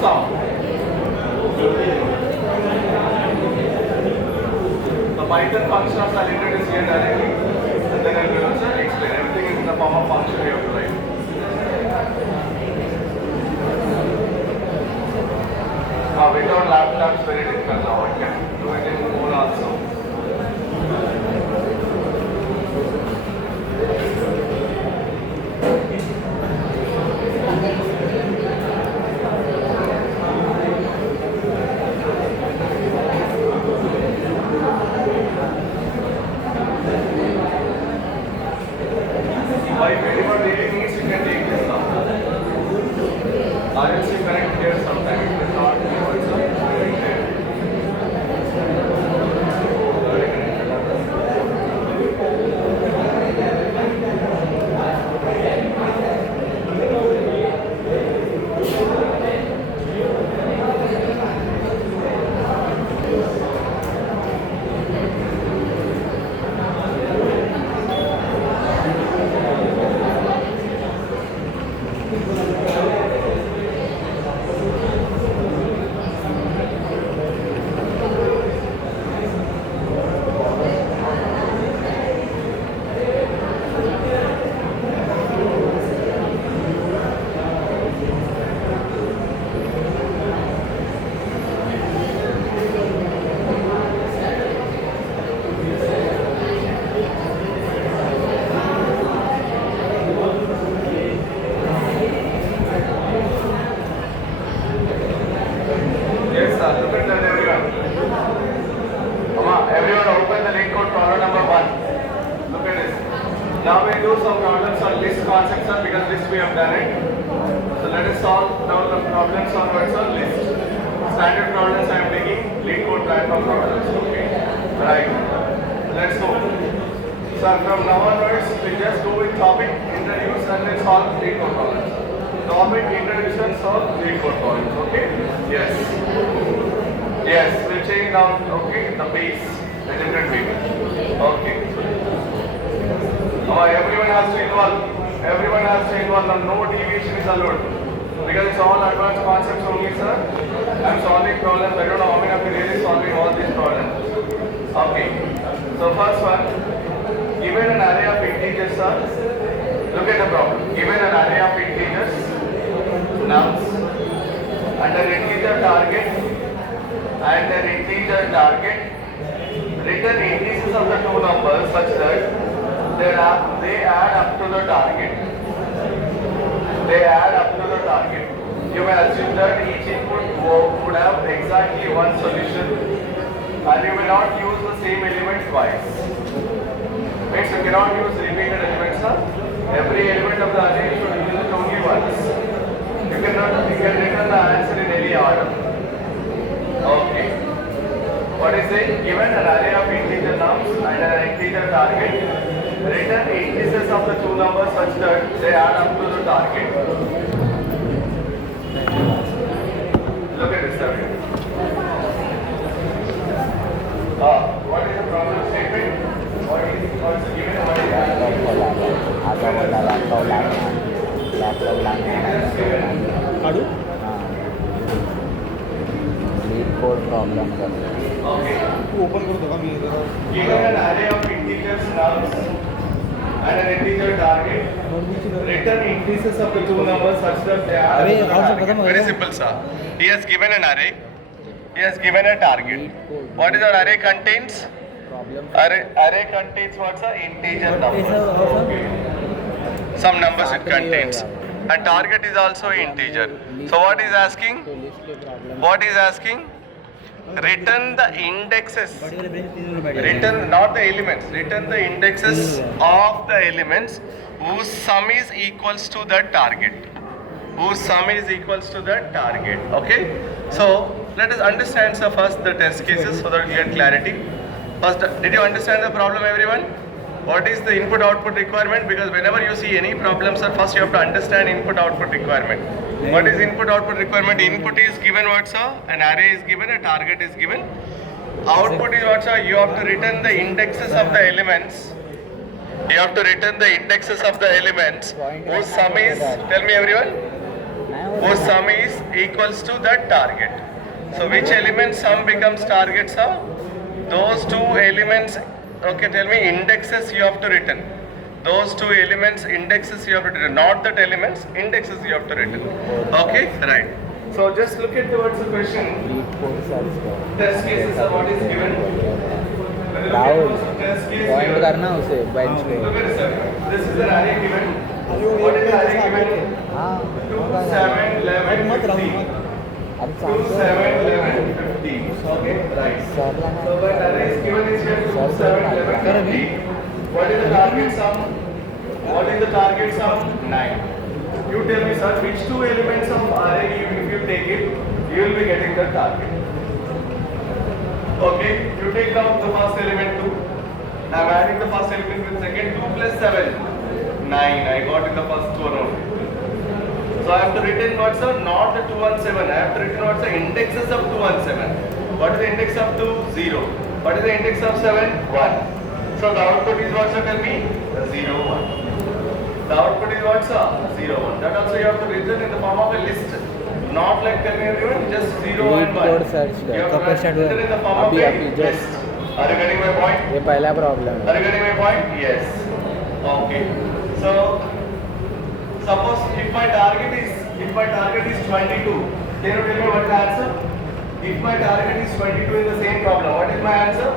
sum. The Python functions are introduced here directly, and then I will also explain. Everything is in the form of function you have to write. Without laptops, very difficult now. I can do it in phone also. If anyone really needs, you can take this now. I will see correct here sometime. It is not everyone open the link code problem number 1. Look at this. Now we do some problems on list concepts because list we have done it. So let us solve now the problems on what's on list. Standard problems I am taking, link code type of problems. Okay. Right. Let's go. So from now onwards we just go with topic, introduce and then solve link code problems. Topic, introduction, solve link code problems. Okay? Yes. Yes, we'll change now, okay, the base, a different way. Okay. Everyone has to involve. Everyone has to involve. No deviation is allowed. Because it's all advanced concepts only, sir. I'm solving problems. I don't know how many of you really solving all these problems. Okay. So first one, given an array of integers, sir. Look at the problem. Given an array of integers, nums, and an integer target, and an integer target, return indices of the two numbers such that they add up to the target. They add up to the target. You may assume that each input would have exactly one solution and you will not use the same element twice. Means you cannot use repeated elements. Every element of the array you should use it only once. You can return the answer in any order. Okay. What is it? Given an array of integer nums and an integer target, return indices of the two numbers such that they add up to the target. Look at this. What is the problem statement? What is given? What is code problem कर okay. Open कर दो मी जरा Given an array of integers nums and an integer target, return indices of the two numbers such that they are very simple, sir. He has given an array. He has given a target. What is our array contains? Array contains what's a integer number. Some numbers it contains. And target is also integer. So what is asking? What is asking? Return the indexes. Return not the elements. Return the indexes of the elements whose sum is equals to the target. Whose sum is equals to the target. Okay. So let us understand first the test cases so that we get clarity. First, did you understand the problem, everyone? What is the input-output requirement? Because whenever you see any problems, first you have to understand input-output requirement. What is input-output requirement? Input is given what, sir? An array is given, a target is given. Output is what, sir? You have to return the indexes of the elements. You have to return the indexes of the elements whose sum is, tell me everyone, वो sum is equals to that target. So which element sum becomes target sum? Those two elements, okay, tell me indexes you have to return. Those two elements indexes you have to return, not that elements, indexes you have to return. Okay, right. So just look at towards the question. Leet code search करो Test cases are what is given. Rahul Test case point given. करना उसे bench पे Look at this, sir. This is the array given. What is the array given? हाँ 2, 7, 11, 15. अब 2, 7, 11, 15. Okay, right. Sir लगा So the array is given is here 2, 7, 11, 15. What is the target sum? What is the target sum? 9. You tell me, sir, which two elements of array if you take it, you will be getting the target. Okay, you take out the first element 2. I am adding the first element with second 2 plus 7. 9. I got in the first two round. So I have to return what's the not the 2 and 7. I have to return what's the indexes of 2 and 7. What is the index of 2? 0. What is the index of 7? 1. So the output is what's the tell me? 0, 1. The output is what's the 0, 1. That also you have to return in the form of a list. Not like tell me everyone, just 0 lead and 1. Code search You have कर to return in the form of अभी a अभी list. Just Are you getting my point? ये पहला problem Are है you getting my point? Yes. Okay. So suppose if my target is 22, can you tell me what is the answer? If my target is 22 in the same problem, what is my answer?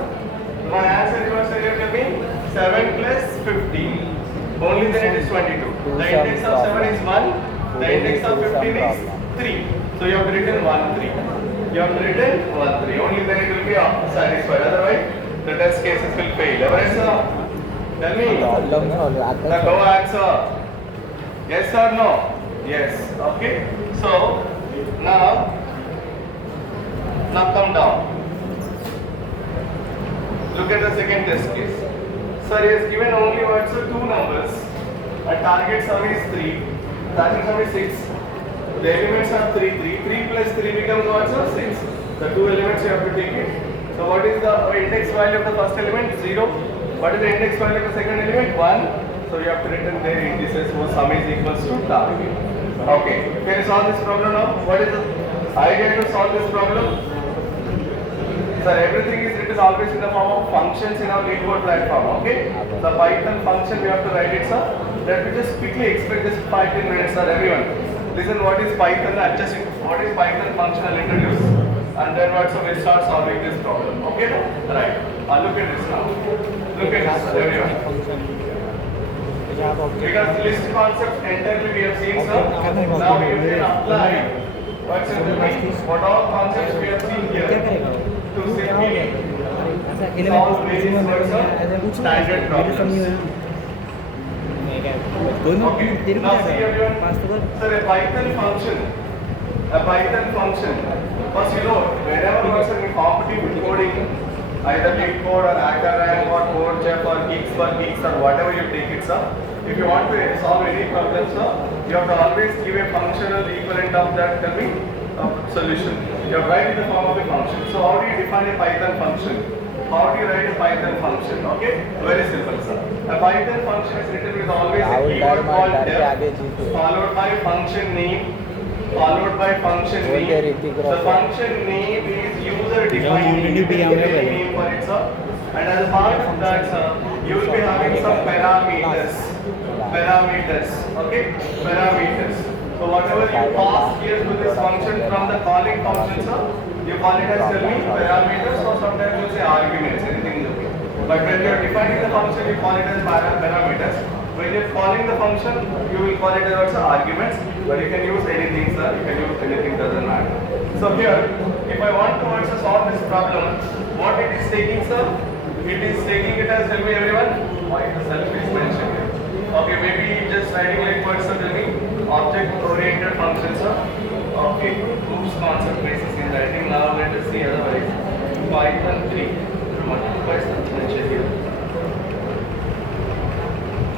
My answer is what you tell me? 7 plus 15. Only then it is 22. The index of 7 is 1. The index of 15 is 3. So you have to return 1, 3. You have to return 1, 3. Only then it will be satisfied. Otherwise, the test cases will fail. Ever answer? Tell me. Problem solve आता The no answer. Yes or no? Yes. Okay. So now come down. Look at the second test case. Sir, he has given only what's the two numbers. A target sum is 3. Target sum is 6. The elements are 3. 3 plus 3 becomes what's the 6. The two elements you have to take it. So what is the index value of the first element? 0. What is the index value of the second element? 1. So you have to return their indices whose sum is equals to target. Okay. Can you solve this problem now? What is the idea to solve this problem? Sir, everything is written always in the form of functions in our LeetCode platform. Okay. The Python function we have to write it, sir. Let me just quickly explain this 5-10 minutes, sir. Everyone, listen. What is Python? What is Python function? I'll introduce, and then what? So we'll start solving this problem. Okay. Right. Look at this now. Look at this, everyone. Because list concept entirely we have seen, sir. Now we will apply what's in the list. What all concepts we have seen here to simply solve various words of standard problems. Okay. Now see everyone. Sir, a Python function. First, you know, whenever you are in competitive coding, either LeetCode or HackerRank or CodeChef or Geeks or whatever you take it, sir. If you want to solve any problem, sir, you have to always give a functional equivalent of that solution. You have write in the form of a function. So how do you define a Python function? How do you write a Python function? Okay, very simple, sir. A Python function is written with always a keyword called def, followed by function name. The function name is user defined name for it, sir. And as a part of that, sir, you will be having some parameters. Okay, parameters. So whatever you pass here to this function from the calling function, sir, you call it as tell me parameters, or sometimes you say arguments. Anything is okay. But when you are defining the function, you call it as parameters. When you are calling the function, you will call it as also arguments. But you can use anything, sir. You can use anything, doesn't matter. So here, if I want to also solve this problem, what it is taking, sir? It is taking it as, tell me everyone, why the self is mentioned here. Okay, maybe just writing like words, sir, tell me, object-oriented function, sir. Okay, oops, concept basis in writing. Now let us see otherwise. Python 3, multiply mentioned here.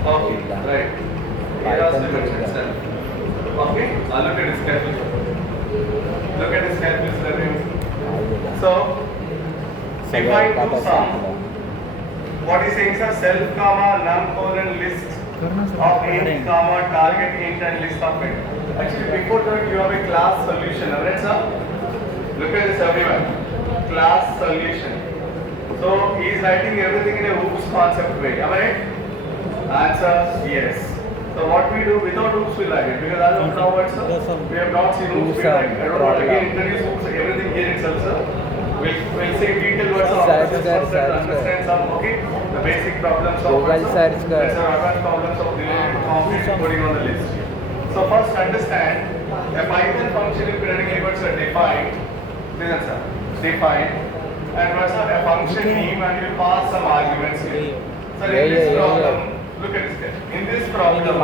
Okay, right. Here also mentioned, sir. Okay, look at this calculus. Look at this calculus, everyone. So, define two sum. What is saying, sir? Self, comma, num, colon, list of int, comma, target int and list of int. Actually, before that, you have a class solution. Alright, sir? Look at this, everyone. Class solution. So he is writing everything in a OOPS concept way. Am I right? Answer yes. So what we do without OOPS we write it because as of now, what, sir? We have not seen OOPS. We write. I don't want to again introduce OOPS. Everything here itself, sir. We'll say detailed words of understand some. Okay. The basic problems of Google search kar. That's our advanced problems of related complex coding on the list. So first understand a Python function is running what's defined. Listen, sir. Defined. And what's a function name and you pass some arguments here. So in this problem, look at this guy. In this problem,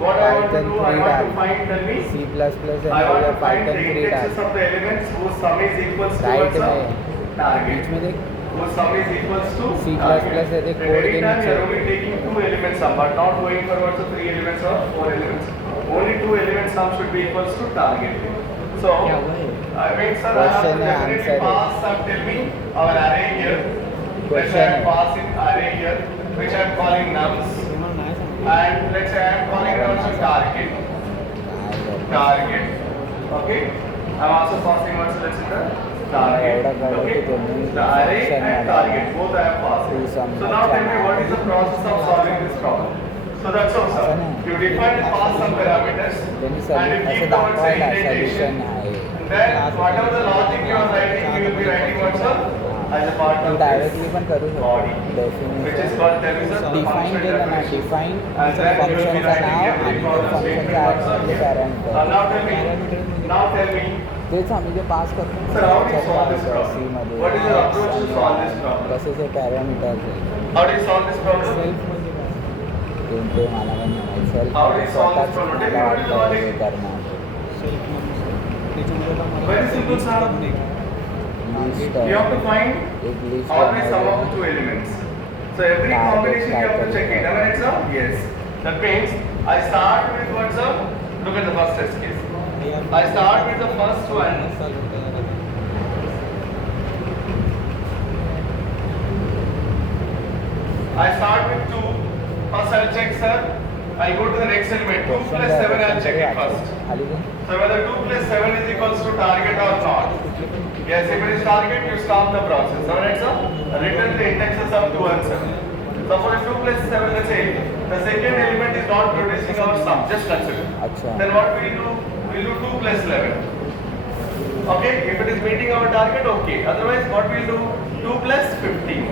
what I want to do, I want to find, tell me, C++ and I want to find Python the 3 indexes of the elements whose sum is equals to right what's a में target. बीच में देख Whose sum is equals to C++ target. है देख And code every के time you are नीचे only taking two elements sum, but not going for what's a 3 elements or 4 elements. Only 2 elements sum should be equals to target. So, I mean, sir, I have to Question and definitely answer. pass some, tell me, our array here, which Question I am है. passing array here, which I am calling nums, and let's say I am calling it also target. Target. Okay? I am also passing what's let's say the target. Okay? The array and target, both I am passing. So now tell me what is the process of solving this problem? So that's all, sir. You define and pass some parameters, त्यांनी and you असं keep the what's दाखवायला indentation. Solution आहे And then whatever the logic you are writing, you will be writing what's up as a part तू of directly this पण करू body, शकतो which is definition called definition. Define केलं ना define And then you will be फंक्शनचं writing now every आणि problem फंक्शनच्या statement what's up आतमधले here. Parameter Now tell me, तेच आम्ही जे पास करतो sir, how do you solve this problem? C What is your मध्ये approach to solve this problem? कसे ते parameter How do you solve this problem? ते मला पण self How do you solve this problem? Tell me what is the logic? हे करणार Very simple, sir. List You have to find एक list always sum of the two elements. So every combination you have to check it. Am I right, sir? Yes. That means I start with what's up? Look at the first test case. I start with the first one. I start with 2. First I'll check, sir. I'll go to the next element. 2 plus 7 I'll check it first. खाली दे So whether 2 plus 7 is equals to target or not. Yes, if it is target, you stop the process. Alright, sir? Return the indexes of 2 and 7. Suppose 2 plus 7, let's say, the second element is not producing our sum. Just consider. अच्छा Then what we do? We'll do 2 plus 11. Okay? If it is meeting our target, okay. Otherwise, what we'll do? 2 plus 15.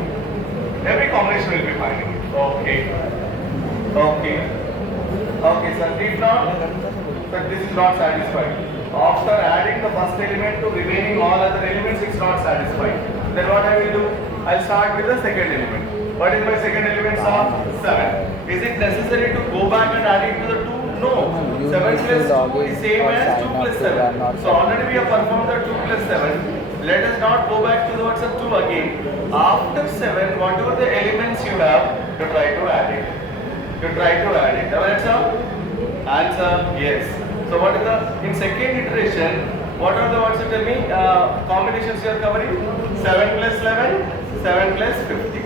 Every combination will be finding it. Okay. Okay. Okay, sir. If not, but this is not satisfied. After adding the first element to remaining all other elements, it's not satisfied. Then what I will do? I'll start with the second element. What is my second element, sir? 7. Is it necessary to go back and add it to the 2? No. 7 plus 2 is same as 2 plus 7. So already we have performed the 2 plus 7. Let us not go back to the words of 2 again. After 7, whatever the elements you have, you try to add it. You try to add it. The answer? Answer, yes. So what is the, in second iteration, what are the words you tell me, combinations you are covering? 7 plus 11, 7 plus 50.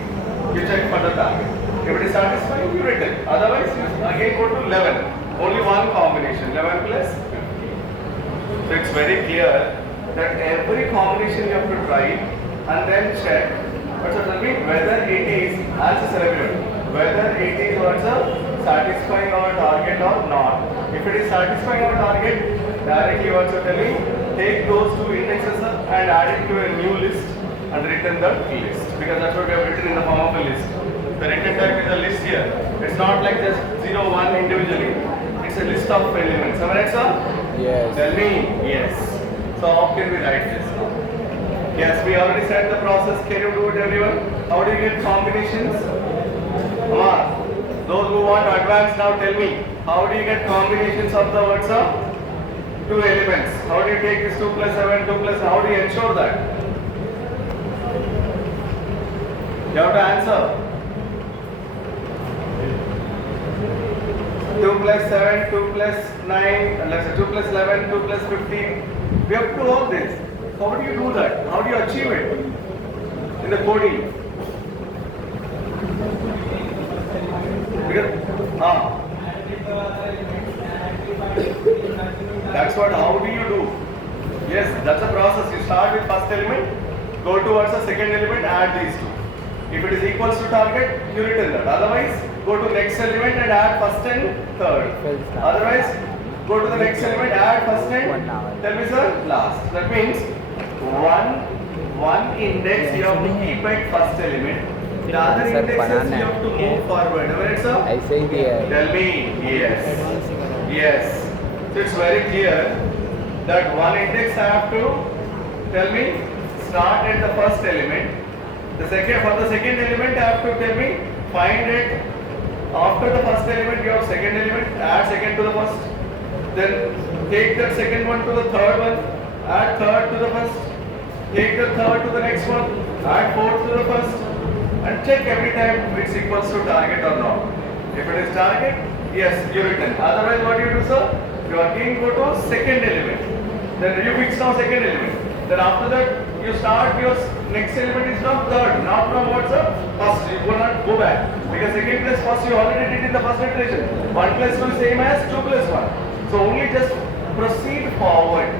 You check for the target. If it is satisfying, you return. Otherwise, you again go to 11. Only one combination, 11 plus 50. So it's very clear that every combination you have to try and then check. But so tell me whether it is, answer celebrate, whether it is also satisfying our target or not. If it is satisfying our target, directly also tell me, take those two indexes and add it to a new list and return the list. Because that's what we have written in the form of a list. The return type is a list here. It's not like just 0, 1 individually. It's a list of elements. Am I right, sir? yes Tell me, yes. So how can we write this? Yes, we already said the process. Can you do it, everyone? How do you get combinations? Come on. Those who want advanced now, tell me. How do you get combinations of the words of 2 elements? How do you take this 2 plus 7, 2 plus, how do you ensure that? You have to answer. 2 plus 7, 2 plus 9, let's say 2 plus 11, 2 plus 15. We have to do all this. How do you do that? How do you achieve it in the coding? Because, That's what, how do you do? Yes, that's a process. You start with first element, go towards the second element, add these two. If it is equals to target, you return that. Otherwise, go to next element and add first and third. Otherwise, go to the next element, add first and, tell me sir, last. That means one index you have to keep at first element. The other Sir, indexes banana. you have to move forward. Am I right, sir? I say the Tell me, yes. Yes. So it's very clear that one index I have to, tell me, start at the first element. For the second element I have to tell me, find it. After the first element you have second element, add second to the first. Then take that second one to the third one, add third to the first. Take the third to the next one, add fourth to the first. And check every time it's equals to target or not. If it is target, yes, you return. Otherwise, what you do, sir? You again go to second element. Then you fix now second element. Then after that, you start your next element is from third, not from what, sir? First. You will not go back. Because second plus first you already did in the first iteration. 1 plus 2 is same as 2 plus 1. So only just proceed forward.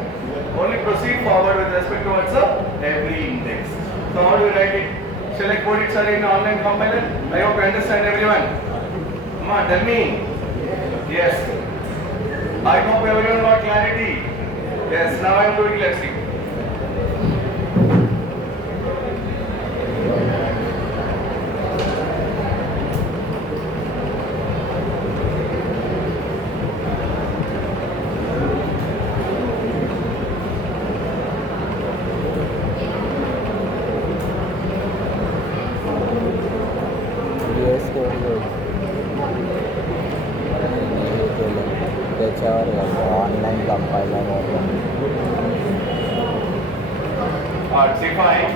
Only proceed forward with respect to what, sir? Every index. So how do you write it? Shall I code it, sir, in online compiler? I hope you understand everyone. Come on, tell me. Yes. I hope everyone got clarity. Yes, now I am doing, let's see. US code त्याच्यावर online compiler Define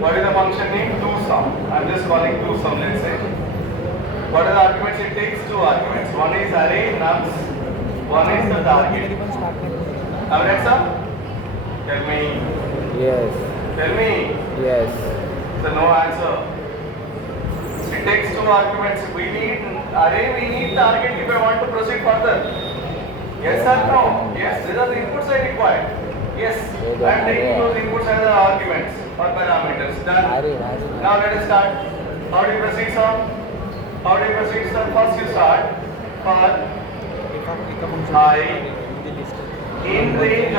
what is the function name? ToSum. I'm just calling ToSum, let's say. What are the arguments it takes? Two arguments. One is array nums, one is the target. Am I right, sir? Tell me. Yes. Tell me. Yes. So no answer. It takes two arguments. We need array, we need target if I want to proceed further. Yes or no? Yes, these are the inputs I require. Yes, I am taking those inputs as the arguments or parameters. Done. Now let us start. How do you proceed, sir? How do you proceed, sir? First you start for I in range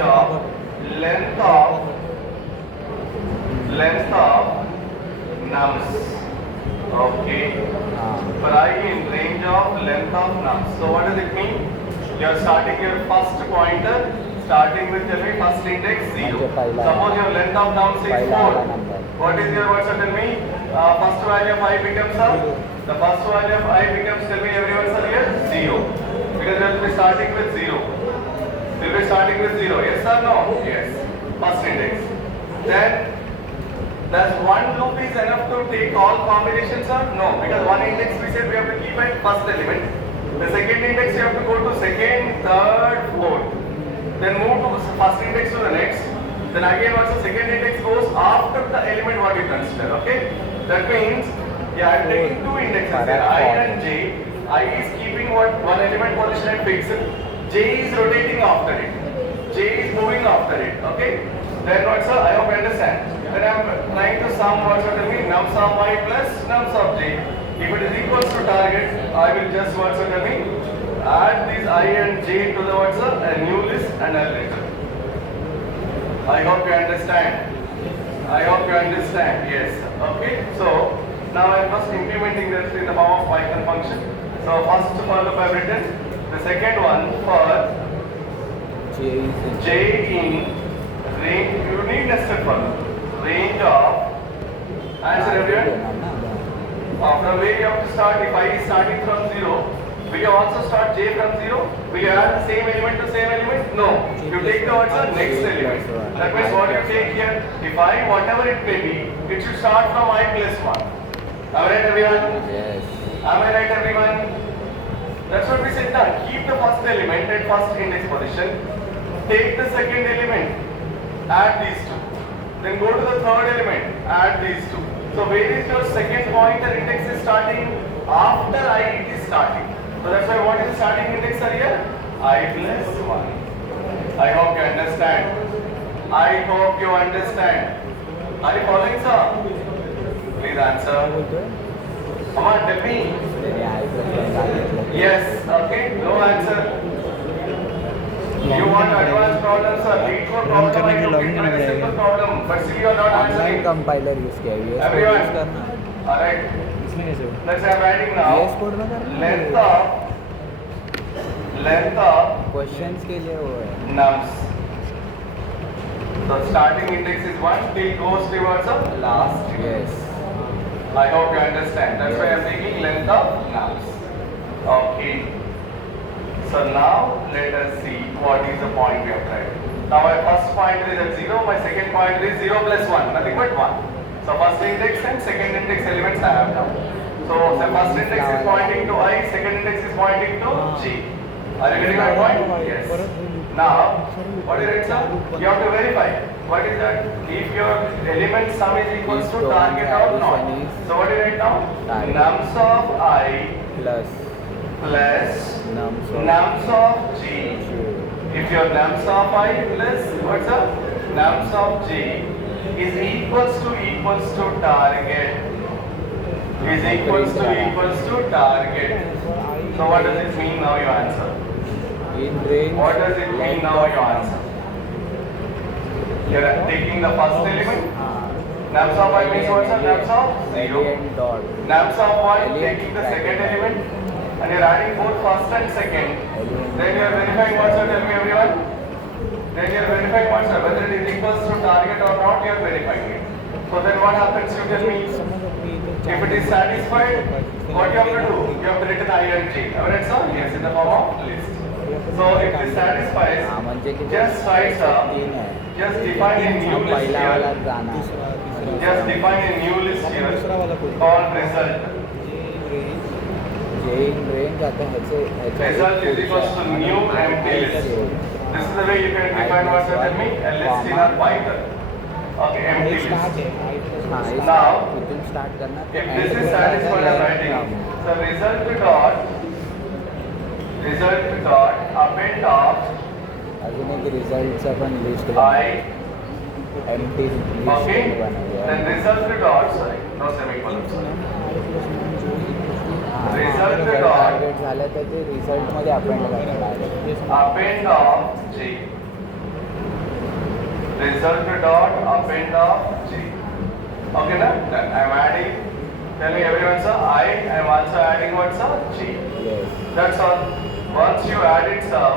of length of nums. Okay. For I in range of length of nums. So what does it mean? You are starting your first pointer, starting with tell me first index 0. Suppose your length of nums is 4. What is your what's tell me? First value of I becomes the first value of I becomes, tell me everyone sir here, 0. Because we will be starting with 0. We will be starting with 0. Yes or no? Yes. First index. Then does one loop is enough to take all combinations or no? Because one index we said we have to keep at first element. The second index you have to go to second, third, fourth. Then move to first index to the next. Then again also second index goes after the element what you consider. Okay? That means yeah, I am taking two indexes there, I and j. I is keeping what one element position at fixed. J is rotating after it. J is moving after it. Okay? Then what sir? I hope you understand. Then I am trying to sum what tell me nums of I plus nums of j. If it is equals to target, I will just what tell me add these I and j to the what sir? A new list and I'll return. I hope you understand. I hope you understand. Yes. Okay. So now I am just implementing this in the form of Python function. So first for loop I have written. The second one for j in range. You need nested for loop. Range of answer everyone. From where you have to start. If I is starting from 0, will you also start j from 0? Will you add the same element to same element? No. You take the what's the next element. That means what you take here, if I whatever it may be, it should start from I plus 1. Am I right everyone? Yes. Am I right everyone? That's what we said now. Keep the first element at first index position. Take the second element. Add these two. Then go to the third element, add these two. So where is your second pointer index is starting? After I it is starting. So that's why what is the starting index sir here? I plus 1. I hope you understand. I hope you understand. Are you following sir? Please answer. Come on, tell me. त्याने I plus 1 सांगितलं. Yes, okay, no answer. You want advanced problems or lead code problem? I hope it's very simple problem, but still you are not online answering. Compiler use किया VS code Everyone. Use करना. Alright, इसमें कैसे हो? let's have writing now. VS code में करना. Length of questions के लिए वो है. nums. The starting index is 1 till goes towards the last. Yes. I hope you understand. That's why I'm taking length of nums. Okay. So now let us see what is the point we have tried. Now my first pointer is at 0, my second pointer is 0 plus 1, nothing but 1. So first index and second index elements I have now. So the first index is pointing to I, second index is pointing to G. Are you getting my point? Yes. Now, what is it sir? You have to verify. What is that? If your element sum is equals to target or not. So what is it now? Nums of I Plus plus nums of G. G. If your nums of I plus what's up? Nums of G is equals to target. Is equals to target. So what does it mean now you answer? In range. What does it mean now you answer? You are taking the first element. Nums of I means what's up? Nums of 0. Alien dot. Nums of Y taking the second element and you're adding both first and second. Then you're verifying what's up, tell me everyone. Then you're verifying what's up, whether it is equals to target or not, you're verifying it. So then what happens, you tell me. If it is satisfied, what you have to do? You have to written I and J. Alright sir? Yes, in the form of list. So if this satisfies, हाँ म्हणजे की just write sir, 3 है. just define a new list पहिला वाला here. जाना. Just define a new list here दूसरा वाला code. called result. J in range आता है ह्याचे Result is equals to new empty list. This is the way you can define what's tell me a list in a Python. Okay, empty list. हाँ इस Now, इथून start करना. If this is satisfied I'm writing, so result dot append of अजून एक रिझल्टचा पण list I. Empty list Okay. बनवूया. Then result dot sorry, no semicolon. Result dot target झालं तर ते रिझल्ट मध्ये अपेंड करणार. append of J. Result dot append of J. Okay, now then I am adding. Tell me everyone, sir. I am also adding what, sir? G. Yes. That's all. Once you add it, sir.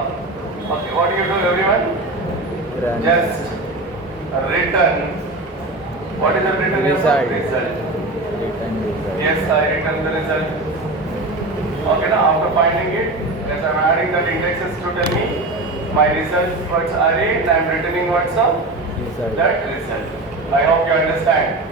Okay, what do you do, everyone? Run. Just return. What is the return? Result. Result. Return result. Yes, I return the result. Okay, now after finding it, yes, I am adding that indexes to tell me my result. What's array? And I am returning what's up? Result. That result. I hope you understand.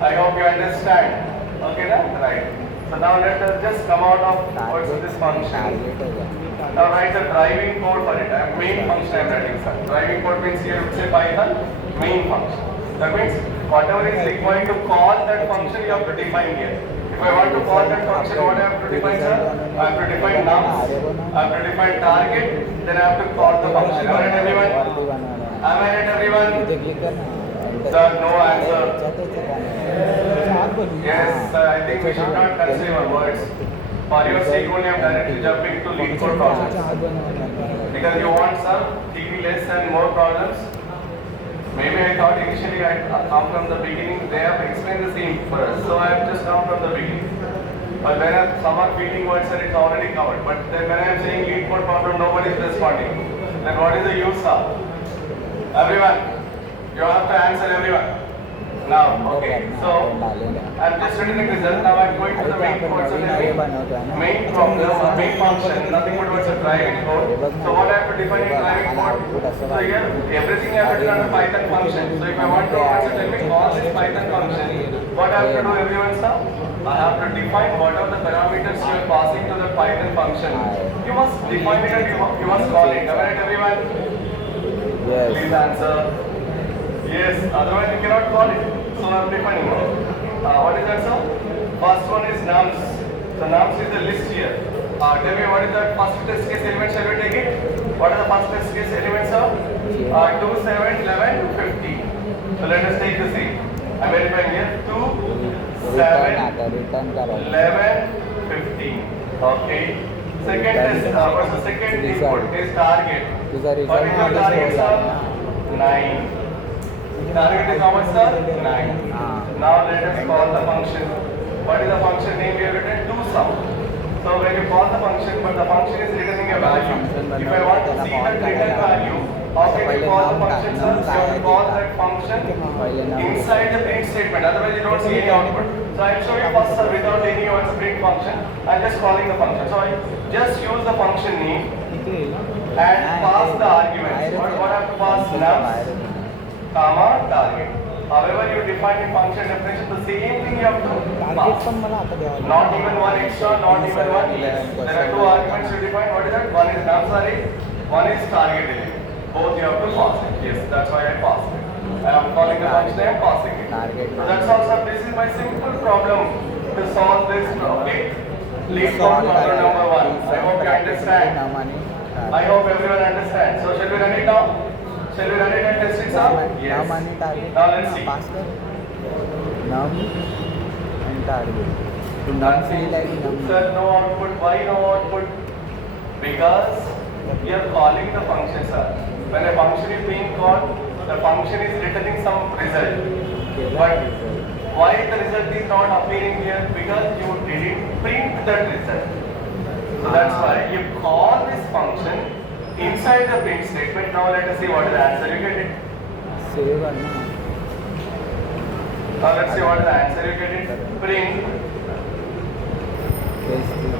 I hope you understand. Okay, now right. So now let us just come out of what's this function. Target आहे. Now write the driving code for it. Main function I am writing, sir. Driving code means here would say Python main function. That means whatever is required to call that function you have to define here. If I want to call that function, what I have to define, sir? I have to define nums. I have to define target. Then I have to call the function. Am I right, everyone? वरती बनवणार. Am I right, everyone? इथे click कर ना. Enter. Sir, no answer. याच्यातच आहे का? Yes, I think we should not consider our words. For your sake only I am directly jumping to lead code problems. Because you want some TV less and more problems. Maybe I thought initially I come from the beginning, they have explained the same for us. So I have just come from the beginning. But when some are feeding words and it's already covered. But then when I am saying lead code problem, nobody is responding. Then what is the use of? Everyone, you have to answer everyone. Now, okay, so I'm just returning result. Now I'm going to the main code. So tell me, main problem, main function, nothing but what's a driving code. So what I have to define in driving code? So here, everything I have written under Python function. So if I want to also tell me call this Python function, what I have to do, everyone, sir? I have to define what are the parameters you are passing to the Python function. You must define it and you must call it. Am I right, everyone? Yes. Please answer. Yes, otherwise you cannot call it. So I am defining it. What is that, sir? First one is nums. So nums is the list here. Tell me what is the first test case element, shall we take it? What are the first test case elements, sir? 2, 7, 11, 15. So let us take the same. I'm verifying here. 2, 7, return करा 11, 15. Okay. Second test, what's the second input? Is target. तुझा What is your target, sir? Result 9. Target is how much, sir? 9. हाँ Now let us call the function. What is the function name we have written? Do sum. So when you call the function, but the function is returning a value. If I want to see that return value, how can you call the function, sir? You have to call that function inside the print statement. Otherwise, you don't see any output. So I'll show you first, sir, without any print function. I'm just calling the function. So I just use the function name and pass the arguments. What I have to pass? Nums, comma, target. However, you define the function definition, the same thing you have to target pass. पण मला आता द्यावं Not even one extra, not even one less. There are two arguments you define. What is that? One is nums array, one is target array. Both you have to pass it. Yes, that's why I passed it. I am calling the function, I am passing it. Target. So that's all, sir. This is my simple problem to solve this topic. Lead code problem number 1. I hope you understand. I hope everyone understands. So shall we run it now? Shall we run it and test it, sir? Yes. नाम आणि target Now let's see. पास कर नाम आणि target तू नाम लिहिलं आहे की नाम Sir, no output. Why no output? Because we are calling the function, sir. When a function is being called, the function is returning some result. But why the result is not appearing here? Because you didn't print that result. So that's why you call this function inside the print statement. Now let us see what is the answer. You get it? Save कर ना Now let's see what is the answer. You get it? Print. तेच ते.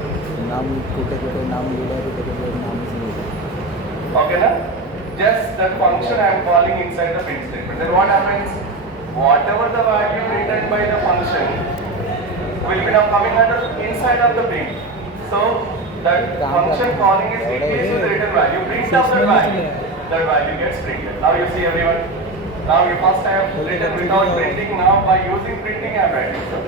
नाम कुठे कुठे नाम लिहिलं कुठे कुठे नामच लिहिलं Okay, na? Just that function I am calling inside the print statement. Then what happens? Whatever the value written by the function will be now coming under inside of the print. So that function calling is replaced with the written value. Print of that value gets printed. Now you see everyone. Now you first I have written without printing. Now by using printing I am writing. So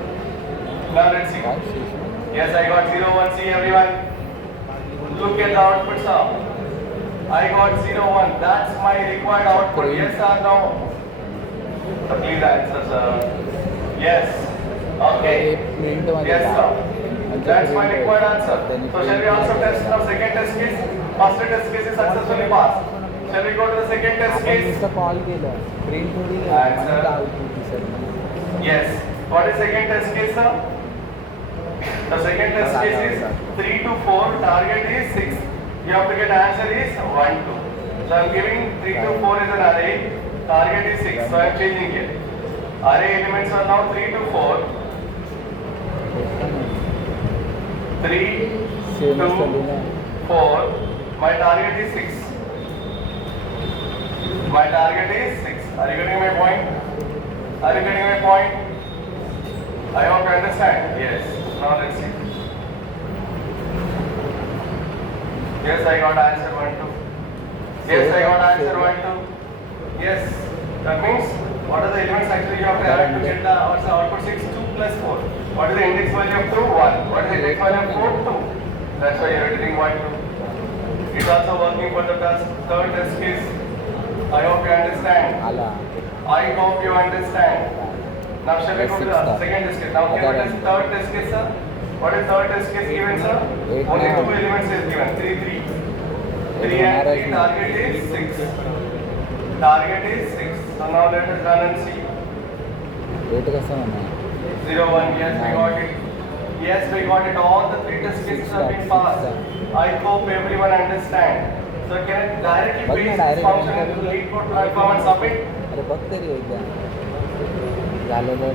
now let's see. काय station Yes, I got 0, 1. See everyone. Look at the outputs now. I got 0, 1. That's my required output. Yes or no? So please answer, sir. Yes. Okay. Print मध्ये Yes, sir. That's my required answer. Then So shall we also test now second test case? First test case is successfully passed. Shall we go to the second test आपण case? नुसतं call केलं print थोडी Answer. Output दिसत नाही Yes. What is second test case, sir? The second test case is 3 to 4. Target is 6. You have to get answer is 1, 2. So I'm giving 3 to 4 is an array. Target is 6. So I'm changing it. Array elements are now 3 to 4. 3, 2, 4. My target is 6. My target is 6. Are you getting my point? Are you getting my point? I hope you understand. Yes. Now let's see. Yes, I got answer 1, 2. Yes, I got answer 1, 2. Yes. That means what are the elements actually you have to add to get the output 6, 2 plus 4. What is the index value of 2? 1. What is the index value of 4? 2. That's why you are getting 1, 2. It's also working for the third test case. I hope you understand. आला I hope you understand. Now shall we go to the second test case? Now give us third test case, sir. What is third test case given, sir? Only 2 elements is given. 3, 3. 3 and 3. Target is 6. Target is 6. So now let us run and see. Rate कसं म्हणा 0, 1. Yes, we got it. Yes, we got it. All the 3 test cases have been passed. I hope everyone understand. So can I directly But paste not this direct function into the lead code platform and submit? अरे बघ तरी एकदा झालं तर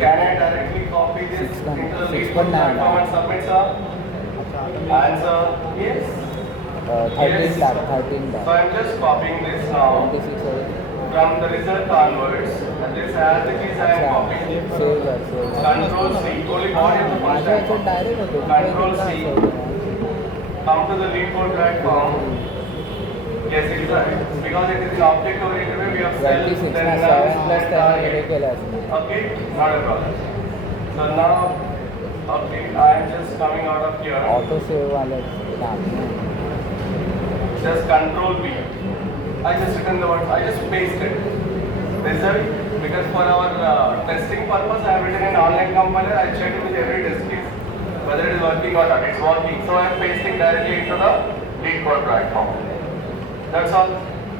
Can I directly copy this Six one. into the Six lead one code nine. platform and submit, sir? Answer yes. 13 torque 13 So torque I'm just copying this now 26 आहे from the result onwards. And this as it is I am copying. Save कर save Control C. Only body of the माझ्या याच्यात function. Direct होतो Control C. Come to the lead code platform. Yes, it is right. Because it is an object oriented way, we have cell, 26 then ना null, 7 plus then त्याने हे target. केलं असणार Okay, not a problem. So now Okay, I am just coming out of here. Auto save वाले काम है. Just control V. I just written the words. I just pasted. Result, because for our testing purpose, I have written an online compiler. I checked with every test case whether it is working or not. It's working, so I am pasting directly into the lead code platform. That's all.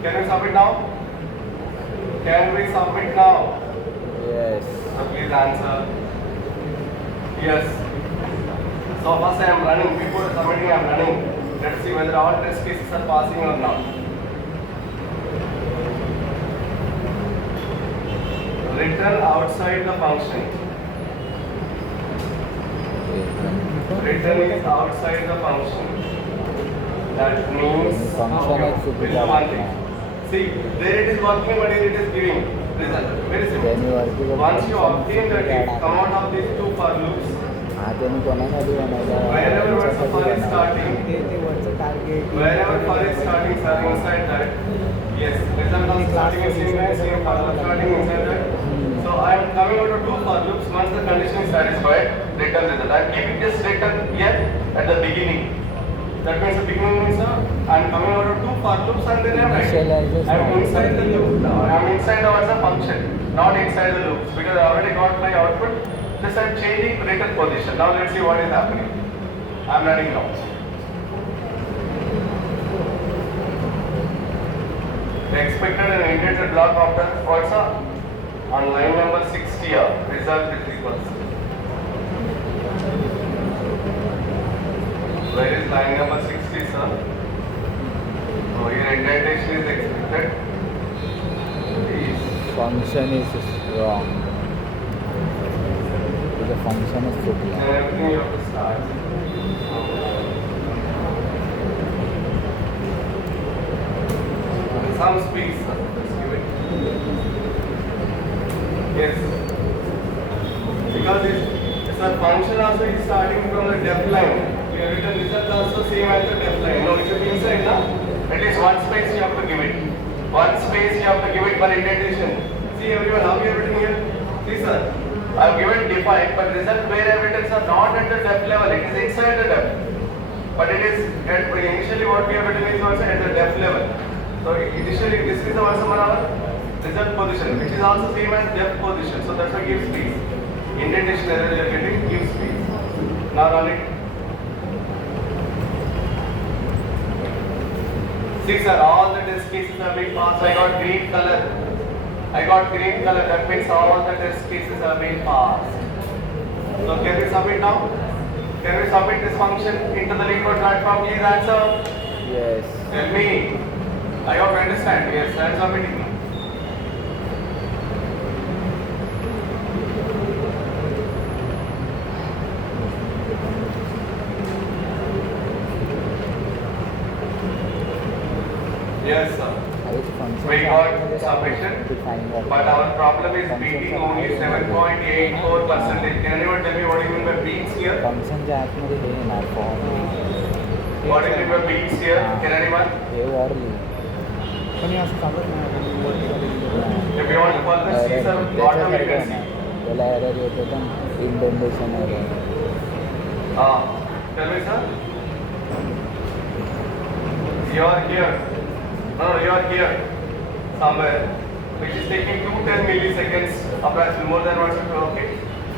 Can we submit now? Can we submit now? Yes. So please answer. Yes. So first I am running. Before submitting, I am running. Let's see whether all test cases are passing or not. Return outside the function. Return is outside the function. That means Function okay, is to be we'll do one thing. See, there it is working, but here it is giving result. Very Then you are simple. to Once you obtain the date, come out of these two for loops. त्यांनी कोणासाठी बनवलं? Wherever what's for is starting, ते वरचं target wherever for is starting, sir, inside that. Yes, result of starting is same for loop starting inside that. So I am coming out of two for loops. Once the condition is satisfied, return result. I am keeping this return here at the beginning. That means the beginning means I am coming out of two for loops and then I am writing. I am inside the loop now. I am inside the function, not inside the loops, because I already got my output. Just I am changing return position. Now let's see what is happening. I am running now. The expected and intended block after what's up? On line number 60 here, result is equals. Where is line number 60, sir? Oh, here indentation is expected. Please. function is wrong. The function is too And everything you have to start. Some space, sir. Let's give it. Yes. Because it's a function also is starting from the def line. We have written result also same as the def line. No, it should be inside now. At least one space you have to give it. One space you have to give it for indentation. See everyone, how we have written here? See sir, I have given define, but result where I have written are not at the def level. It is inside the def. But it is at initially what we have written is also at the def level. So initially this is also our result position, which is also same as depth position. So that's why gives space. Indentation error we are getting gives space. Now run it. See sir, all the test cases have been passed. I got green color. That means all the test cases have been passed. So can we submit now? Can we submit this function into the LeetCode platform? Please answer. Yes. Tell me. I hope you understand. Yes, I am submitting now. Yes, sir. We got submission, but our problem is beating only 7.84%. Can anyone tell me what do you mean by beats here? फंक्शनच्या आतमध्ये हे येणार form. What do you mean by beats here? Can anyone? हे वरली. पण हे असं चालत नाही. If you want to further see, sir, bottom you can see. त्याला error येतो पण indentation error. Tell me, sir. You are here. No, you are here somewhere, which is taking 210 milliseconds, approximately more than 1 second. Okay,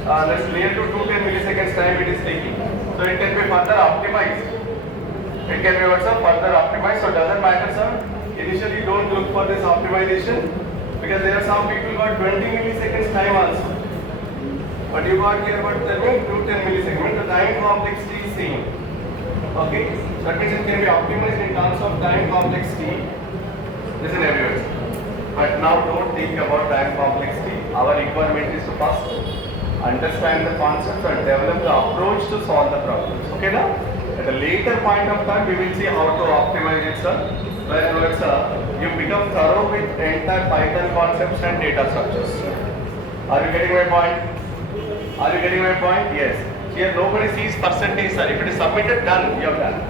that's near to 210 milliseconds time it is taking. So it can be further optimized. It can be also further optimized. So it doesn't matter, sir. Initially, don't look for this optimization because there are some people who got 20 milliseconds time also. But you got here about 210 milliseconds. The time complexity is same. Okay, that means it can be optimized in terms of time complexity. Listen everyone. But now don't think about time complexity. Our requirement is to first understand the concepts and develop the approach to solve the problems. Okay now? At a later point of time, we will see how to optimize it, sir. Whereas you become thorough with entire Python concepts and data structures. Are you getting my point? Are you getting my point? Yes. Here nobody sees percentage, sir. If it is submitted, done. You have done.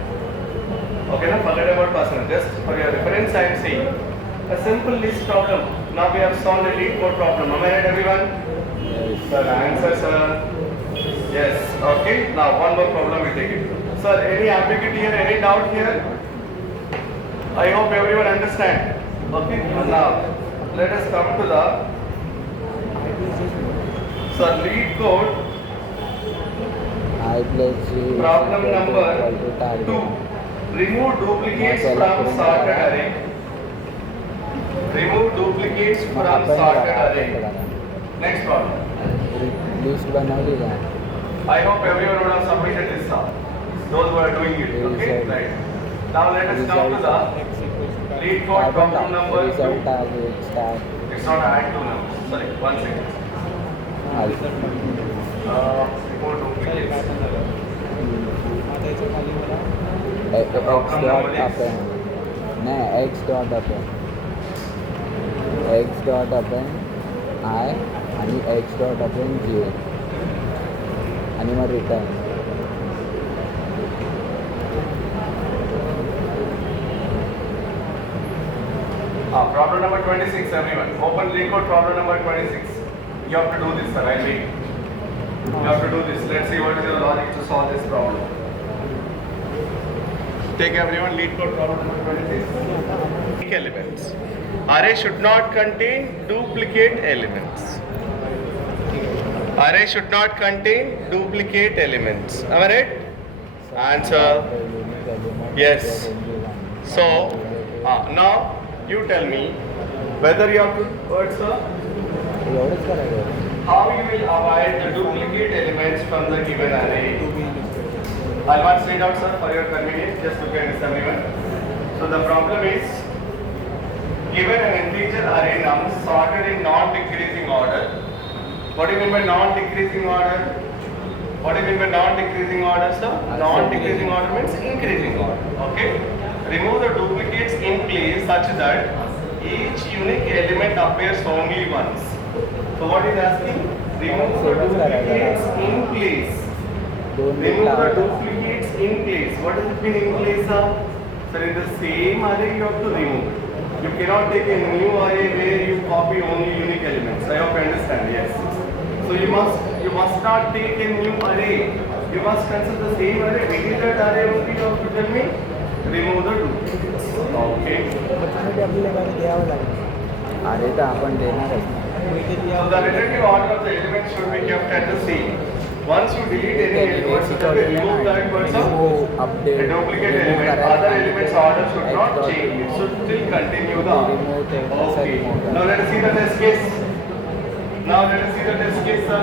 Okay, now forget about percentage. Just for your reference, I am saying a simple list problem. Now we have solved a LeetCode problem. Am I right, everyone? Yes. Sir, answer, sir. Yes. Okay. Now one more problem we take it. Sir, any ambiguity here? Any doubt here? I hope everyone understand. Okay. Now let us come to the lead code. I plus G Problem equal number to target. 2. Remove duplicates Now, from select sorted करें। array. Remove duplicates mug from आपण sorted करा, आपण array. करा. Next problem. List बनवली का I hope everyone would have submitted this task. Those who are doing it. Okay. Result. Right. Now let us come to the lead code आपण problem number 2. Result target start It's not add two numbers. Sorry. 1 second. Remove duplicates. आता याच्या खाली मला x dot अपन नाही x dot अपन आय आणि x dot अपन जी आणि मग return Problem number 26, everyone. Open lead code problem number 26. You have to do this, sir. I'll wait. You have to do this. Let's see what is your logic to solve this problem. Take everyone lead code problem number 26. Elements. Array should not contain duplicate elements. Array should not contain duplicate elements. Am I right? Answer. Yes. So, now you tell me whether you have to sir, एवढंच करायचं how you will avoid the duplicate elements from the given array. I'll not say it out, sir, for your convenience. Just look at this, everyone. So the problem is given an integer array num sorted in non-decreasing order. What do you mean by non-decreasing order? What do you mean by non-decreasing order, sir? Non-decreasing order means increasing order. Okay. Remove the duplicates in place such that each unique element appears only once. So what is asking? Remove the duplicates in place. दोन Remove the duplicates in place. What does it mean in place, sir? Sir, in the same array you have to remove. You cannot take a new array where you copy only unique elements. I hope you understand. Yes. So you must not take a new array. You must consider the same array. Within that array only you have to tell me. Remove the duplicates. Okay. त्यासाठी आपल्याला काय द्यावं लागेल अरे तर आपण देणारच ना So the relative order of the elements should be kept at the same. Once you delete any element, so that we remove that person, the duplicate element, other elements order should not change. It should still continue the order. Okay. Now let us see the test case. Now let us see the test case, sir.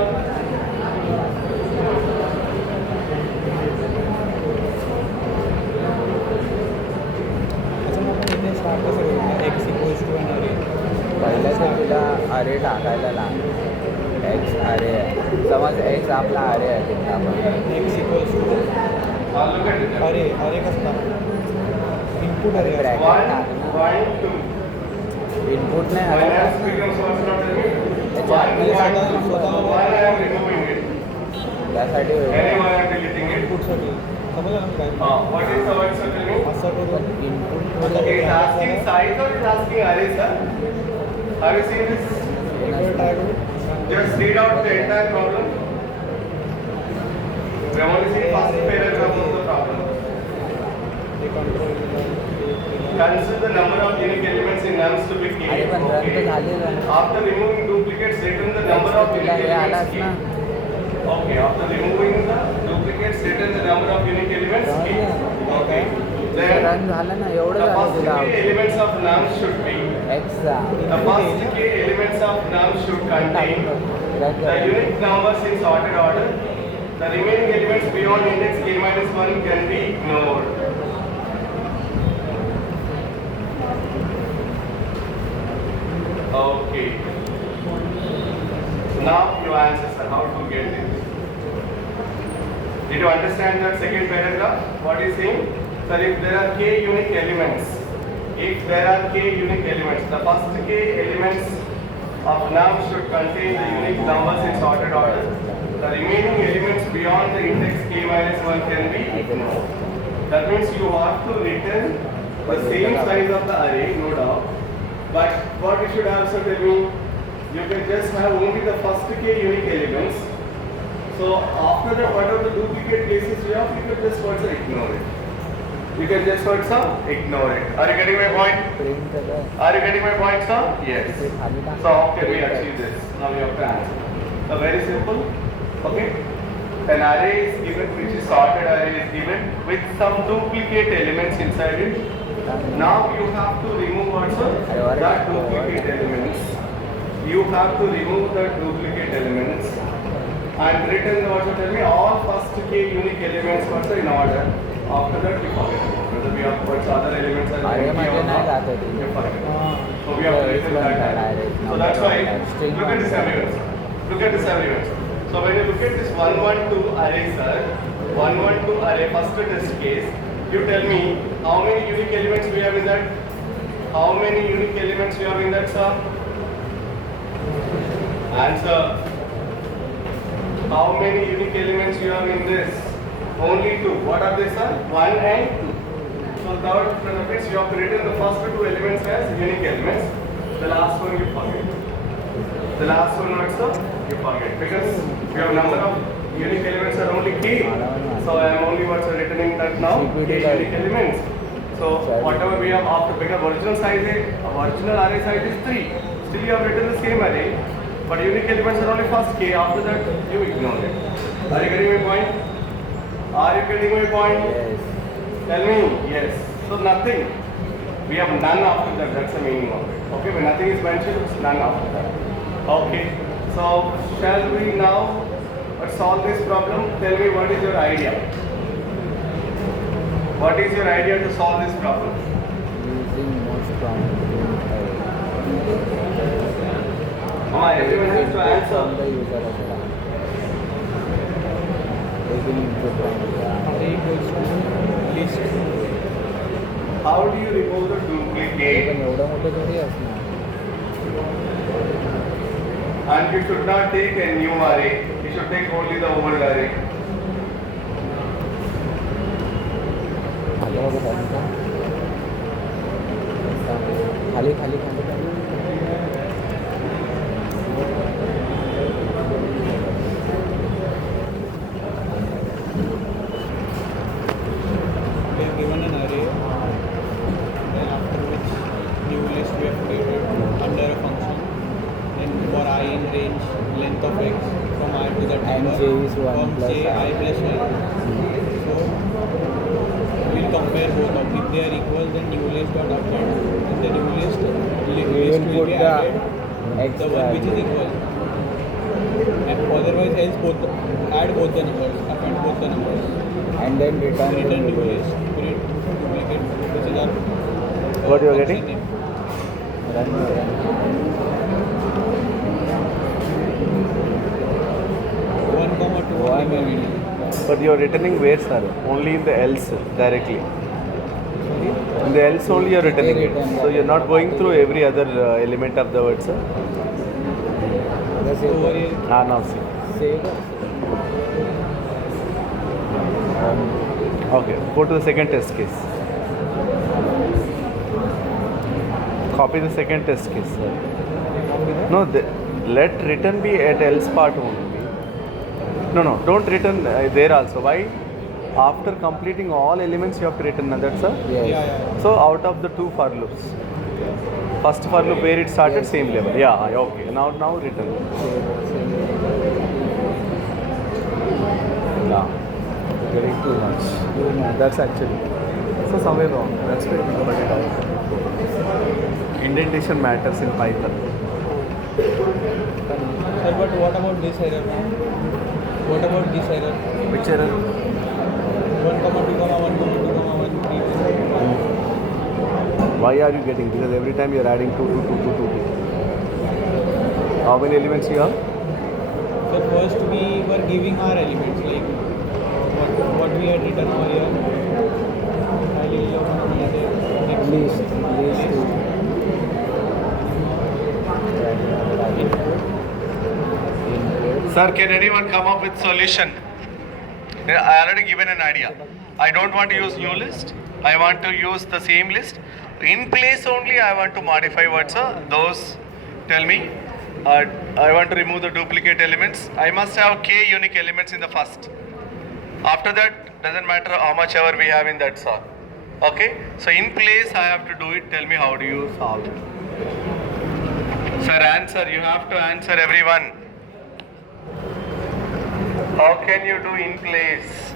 त्याच्यामुळे आपण इथे start कसं करूया x equals to N अरे पहिल्या तर तुला अरे टाकायला लागेल एक्स अरे आहे समज एक्स आपला अरे आहे तिथे आपण X equals to Look at it. अरे कसला इनपुट अरे ब्रॅकेट One, टाकणं one, two. इनपुट नाही When I आता am speaking, so it's not telling me. त्याच्या One, आतमध्ये one, सगळं two. So one I am removing it. त्यासाठी Anyone I am deleting it. इनपुटसाठी समजलं ना मी काय What is the word, sir? Tell me. असं करून input It is asking size or it is asking array, sir? Have you seen this? Just read out the entire problem. We have only seen first paragraph of the problem. ते control Consider the number of unique elements in nums to be k. अरे पण run तर Okay. झालेलं आहे After removing duplicates, return the number of तुला unique हे आलाच elements ना k. Okay. After removing the duplicates, return the number of unique elements k. Okay. Then run झालं ना एवढं the झालं first तुला k elements of nums should be. एक्सचा The first k elements of nums should contain the unique numbers in sorted order. The remaining elements beyond index k minus 1 can be ignored. Okay. Now you answer, sir, how to get it. Did you understand that second paragraph? What is saying? Sir, if there are k unique elements, the first k elements of num should contain the unique numbers in sorted order. The remaining elements beyond the index k minus 1 can be ignored. That means you have to return the same size of the array, no doubt. But what you should have, sir, tell me, you can just have only the first k unique elements. So after that, whatever the duplicate cases you have, you can just also ignore it. You can just also ignore it. Are you getting my point? Print करा Are you getting my point, sir? Yes. इसे खाली ना So how can we achieve this? Now you have to answer. So very simple. Okay. An array is given, which is sorted array is given with some duplicate elements inside it. Now you have to remove also that duplicate elements. You have to remove the duplicate elements and return also tell me all first k unique elements also in order. After that we forget about whether we have put other elements as अरे empty म्हणजे or नाही not. जात आहे We forget. Ah. So we have to Yeah, return it's one that. direct So that's why string look at this one. elements. Look at this elements. So when you look at this 112 array, sir, 112 array first test case, you tell me how many unique elements we have in that? How many unique elements we have in that, sir? Answer. How many unique elements you have in this? Only two. What are they, sir? 1 and 2. So third means you have to return the first two elements as unique elements. The last one you forget. The last one also you forget because we have number of unique elements are only k. So I am only what's returning that now k unique elements. So whatever we have after because original array size is 3. Still you have written the same array, but unique elements are only first k. After that you ignore it. Are you getting my point? Are you getting my point? Yes. Tell me. Yes. So nothing. We have none after that. That's the meaning of it. Okay, when nothing is mentioned, it's none after that. Okay. So shall we now solve this problem? Tell me what is your idea? What is your idea to solve this problem? Using most common Everyone has to answer. from the user as well. Taking input from the Array equals to list. How do you remove the duplicate? पण एवढं मोठं थोडी असणार And you should not take a new array. You should take only the old array. खाली बघा खाली खाली खाली खाली We have given an array, then after which new list we have created under a function. Then for I in range length of x from I to that And number j is 1 from plus j I. I plus 1. So we'll compare both of. If they are equal, then new list got append. In the new list, we list will will put be the added the one which is extra equal. And otherwise else both add both the numbers, append both the numbers. and then return Return the new list, create duplicate, which is our What you are function getting? name. run. One comma two One only only. But you are returning where, sir? Only in the else directly. In the else only you are returning it. So you are not going through every other element of the word, sir. That's Over it. here, Now see. Save. Okay, go to the second test case. Copy the second test case, sir. No, let return be at else part only. No, don't return there also. Why? After completing all elements, you have to return that, sir. Yes. yeah. So out of the two for loops, first for loop where it started, Yes. same level. Yeah, okay. Now return. Save. Yeah, getting too much. That's actually so somewhere wrong. That's why we got it out. Indentation matters in Python. Sir, but what about this error? What about this error? Which error? 1 comma 2 comma 1 comma 2 comma 1 3. Why are you getting? Because every time you are adding 2. How many elements you have? So first we were giving our elements like what we had written over here. List. Sir, can anyone come up with solution? I already given an idea. I don't want to use new list. I want to use the same list. In place only I want to modify what's those. Tell me. I want to remove the duplicate elements. I must have k unique elements in the first. After that, doesn't matter how much ever we have in that cell. Okay? So in place, I have to do it. Tell me, how do you solve it? Sir, answer. You have to answer, everyone. How can you do in place?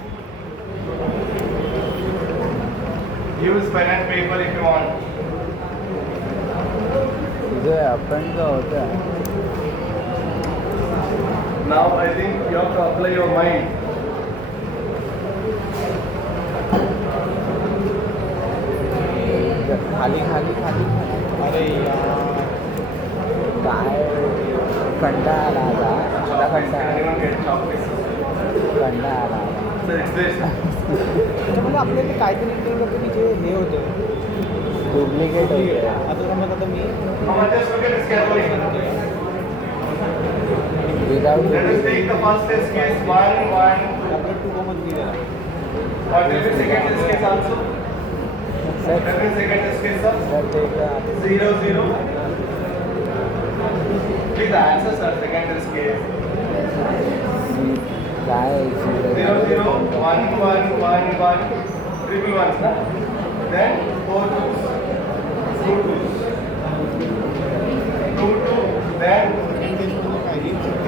Use pen and paper if you want. तुझे अपन का होता है Now I think you have to apply your mind. खाली खाली खाली अरे यार काय कंटाळा आला मला कंटाळा Anyone get chocolates? कंटाळा आला So it's this. म्हणजे आपल्याला काहीतरी केलं तरी जे हे होतं डुप्लिकेट होते आता समज आता मी Come on, just look at this carefully. Without Let us take the first test case 1, 1, 2. आपलं टू कॉमन दिलेला Or let me second test case also. Let me second test case sir. Sir ते 0, 0. Please answer sir, second test case. काय 0, 0, 1, 1, 1, 1. Triple ones, na? Then 4 twos. 2 twos. 2, 2. Then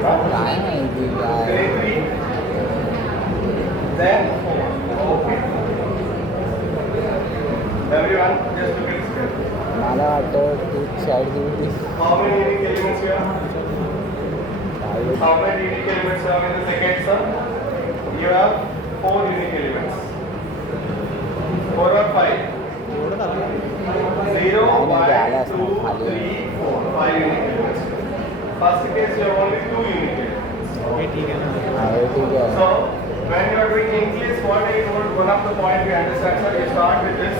काय माहिती काय 3, 3. Then 4. Okay. Everyone, just look at this carefully. मला वाटतं तू side दिली How many unique elements you have? काय How many unique elements you have in the second sum? You have 4 unique elements. 4 or 5? एवढं झालं 0, Dala 1, 2, asna, 3, 4, 5 unique elements. First case you have only 2 unique elements. हे ठीक आहे ना आहे ठीक आहे So, when you are doing English, what I told, one of the point we understand, sir, you start with this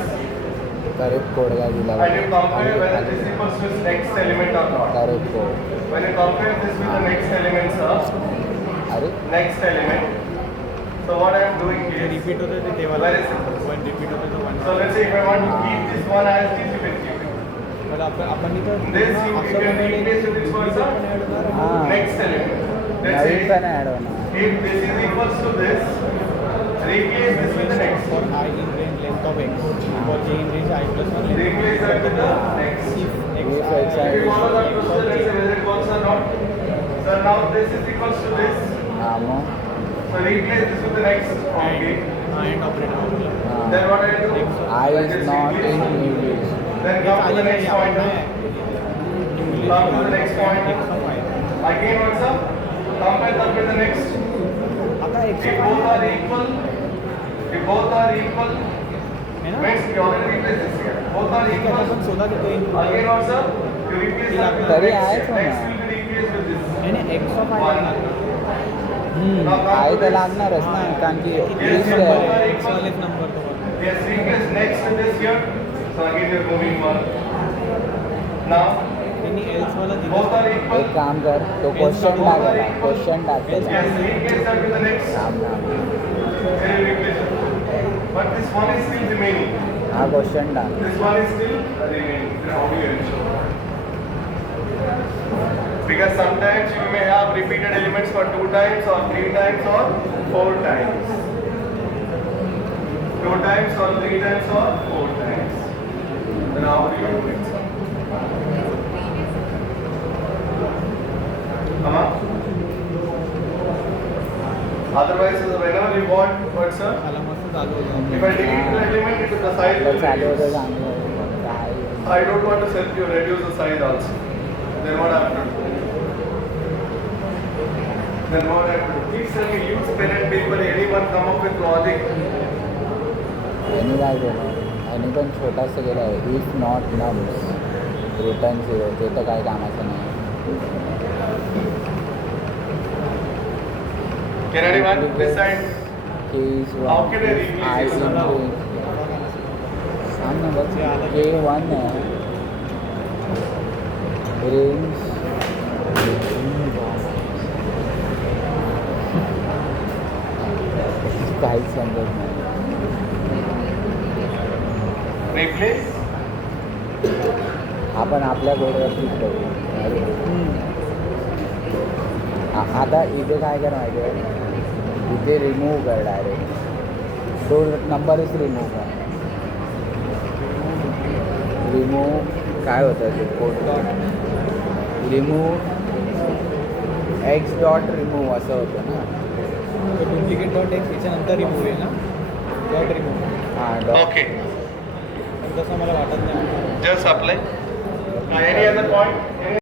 correct code काय दिला and you compare whether this equals to its next element or not. Correct code When you compare this with the next element, sir, अरे next element, so what I am doing is, repeat होतं ते तेव्हा Very simple. One repeat होतं तर one so let's say if I want to keep this one as this, you can keep it. पण आपण इथं This you can replace with this one, sir. हां Next element. Let's नवीन पण say add होणार if this is equals to this, replace this with the next. for I in range length of x for j in range I plus 1 length Replace that with the next. if If x x If you I- follow that procedure, let's say whether it works or not. So now this is equals to this. हां मग So replace this with the next. Okay. and operator Then what I do? I I is just not replace in it. English. Then come to the next point. Come to the next point. x of y Again what's up? Compare that with the next. आता x If of both y are equal, if both are equal, है ना means you already replace this here. Both are ठीक आहे आता equal. आपण शोधा देतो Again what's up? You replace that with the तरी next. आहेच ना. Next will be replaced with this. नाही नाही x of y One. आहे तर लागणारच ना कारण की Yes, लिस्ट yes, आहे x वालेच नंबर तो Yes, replace next with this here. So again you're moving one. Now त्यांनी else वाला दिला both are equal. एक काम कर तो क्वेश्चन टाकायला क्वेश्चन टाकायला Yes, replace that with the next. थांब ना Then you replace it. But this one is still remaining. हा क्वेश्चन टाक This one is still remaining. Then how do you ensure? Because sometimes you may have repeated elements for 2 times or 3 times or 4 times. 2 times or 3 times or 4 times. Then how do you do it, sir? Otherwise, whenever you want, what, sir? मला मस्त चालू होतं If I delete the element, it is the size will चालू होतं reduce. चांगलं काय I don't want to help you reduce the size also. Then what I have to do? Then what I have to do? Please tell me, use pen and paper. Anyone come up with logic? यांनी काय केलं यांनी पण छोटासा केलं आहे if not nums return zero ते तर काय कामाचं नाही Can anyone decide? Case How can I replace I this? सांग ना बस के वन आहे रेंज काहीच समजत नाही Replace? आपण आपल्या बोर्डवरतीच करू आता इथे काय कर माहिती आहे, इथे रिमूव्ह कर डायरेक्ट, तो नंबरच रिमूव्ह कर. रिमूव्ह काय होतं ते code remove x dot remove असं होतं ना. डुप्लिकेट डॉट एक्स याच्यानंतर रिमूव्ह आहे ना, डॉट रिमूव्ह. हां डॉट. Okay, पण तसं मला वाटत नाही. just apply. Any other point?